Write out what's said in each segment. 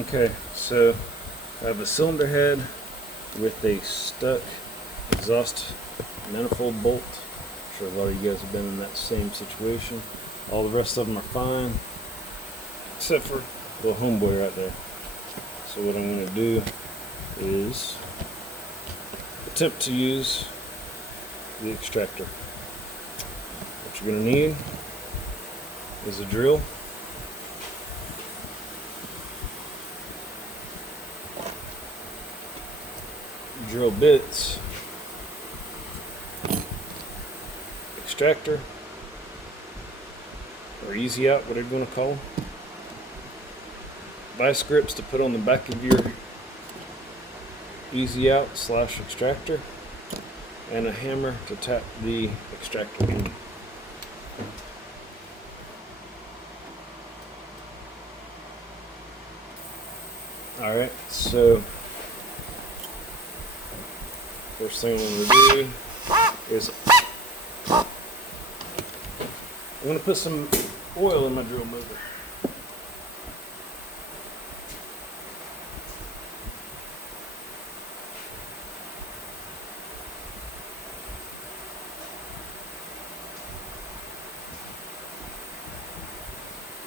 Okay, so I have a cylinder head with a stuck exhaust manifold bolt. I'm sure a lot of you guys have been in that same situation. All the rest of them are fine, except for the little homeboy right there. So what I'm going to do is attempt to use the extractor. What you're going to need is a drill, drill bits, extractor, or easy out, whatever you want to call them, vice grips to put on the back of your easy out / extractor, and a hammer to tap the extractor in. Alright, so first thing I'm going to do is I'm going to put some oil in my drill mover.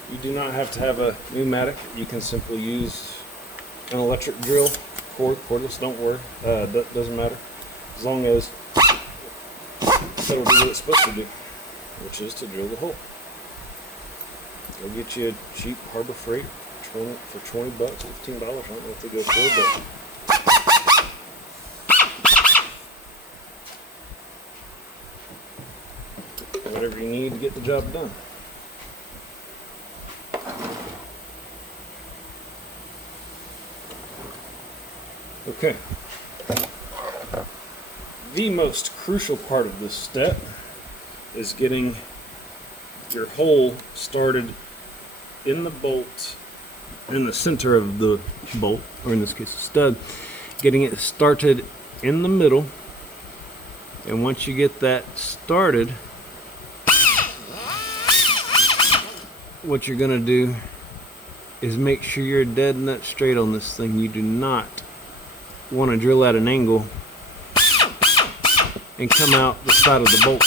You do not have to have a pneumatic. You can simply use an electric drill, cordless, don't worry, doesn't matter, as long as it'll do what it's supposed to do, which is to drill the hole. It'll get you a cheap Harbor Freight for 20 bucks, $15. I don't know if they go for, but whatever you need to get the job done. Okay. The most crucial part of this step is getting your hole started in the bolt, in the center of the bolt, or in this case a stud, getting it started in the middle. And once you get that started, what you're going to do is make sure you're dead nut straight on this thing. You do not want to drill at an angle and come out the side of the bolt.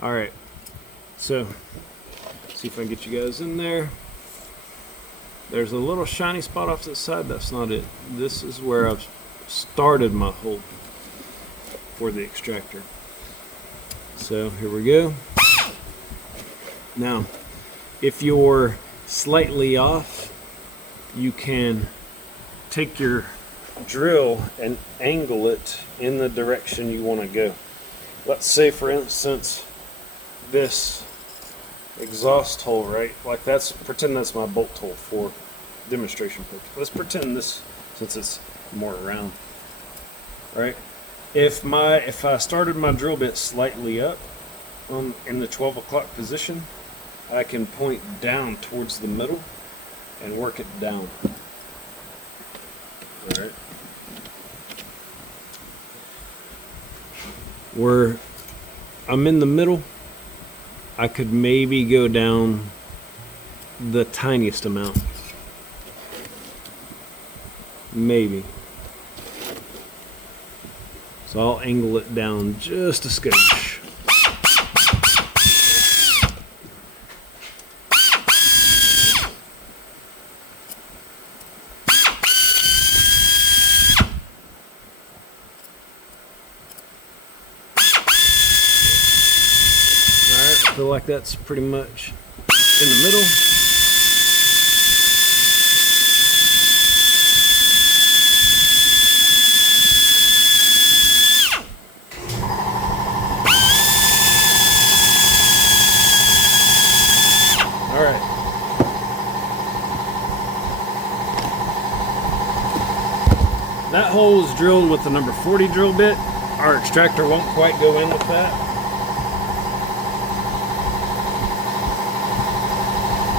Alright, so see if I can get you guys in there. There's a little shiny spot off to the side. That's not it. This is where I've started my hole for the extractor. So here we go. Now, if you're slightly off, you can take your drill and angle it in the direction you want to go. Let's say, for instance, this exhaust hole, right? Like pretend that's my bolt hole for demonstration purpose. Let's pretend this, since it's more round, right? If I started my drill bit slightly up in the 12 o'clock position, I can point down towards the middle and work it down. Alright. Where I'm in the middle, I could maybe go down the tiniest amount. Maybe. So I'll angle it down just a skosh. I feel like that's pretty much in the middle. All right. That hole is drilled with the number 40 drill bit. Our extractor won't quite go in with that.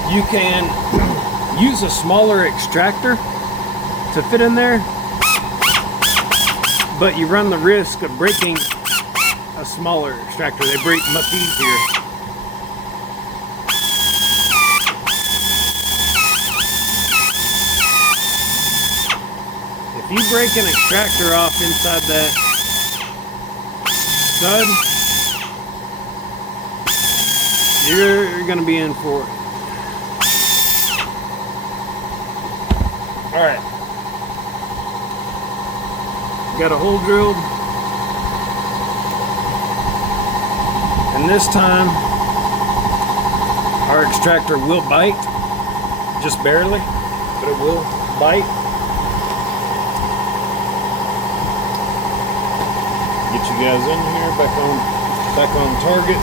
You can use a smaller extractor to fit in there, but you run the risk of breaking a smaller extractor. They break much easier. If you break an extractor off inside that stud, you're going to be in for it. Alright. Got a hole drilled. And this time, our extractor will bite. Just barely, but it will bite. Get you guys in here, back on target.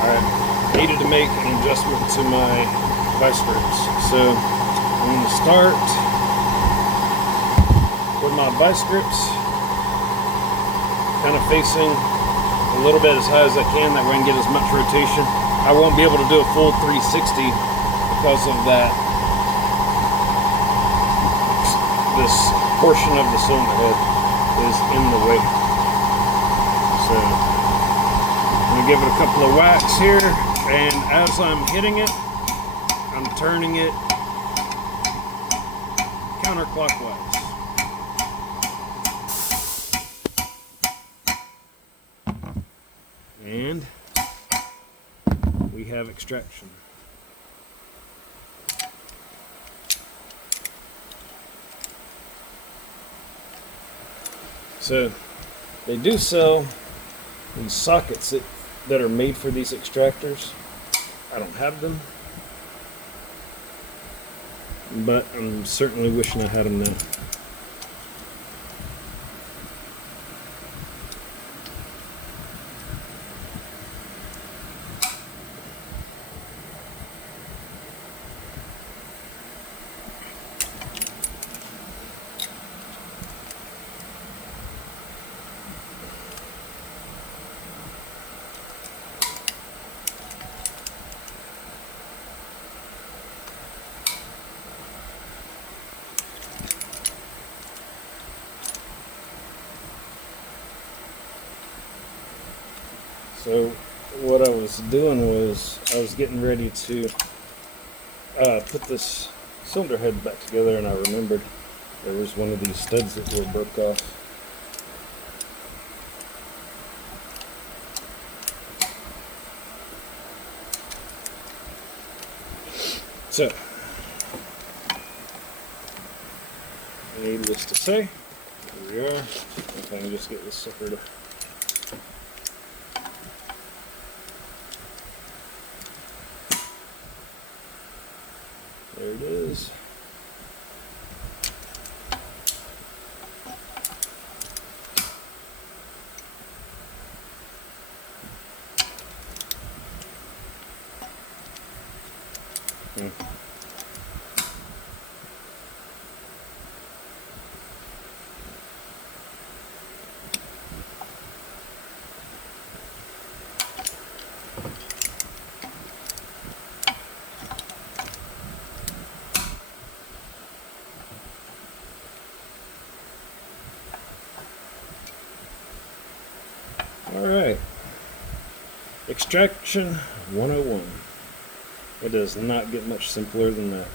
I needed to make an adjustment to my vice grips, so I'm going to start with my vice grips kind of facing a little bit as high as I can, that way I can get as much rotation. I won't be able to do a full 360 because of that. This portion of the cylinder head is in the way. So I'm going to give it a couple of whacks here, and as I'm hitting it, I'm turning it counterclockwise. And we have extraction. So they do sell these sockets that are made for these extractors. I don't have them, but I'm certainly wishing I had them now. So what I was doing was I was getting ready to put this cylinder head back together, and I remembered there was one of these studs that were broke off. So, needless to say, here we are. If I can just get this sucker to there it is. Alright, Extraction 101. It does not get much simpler than that.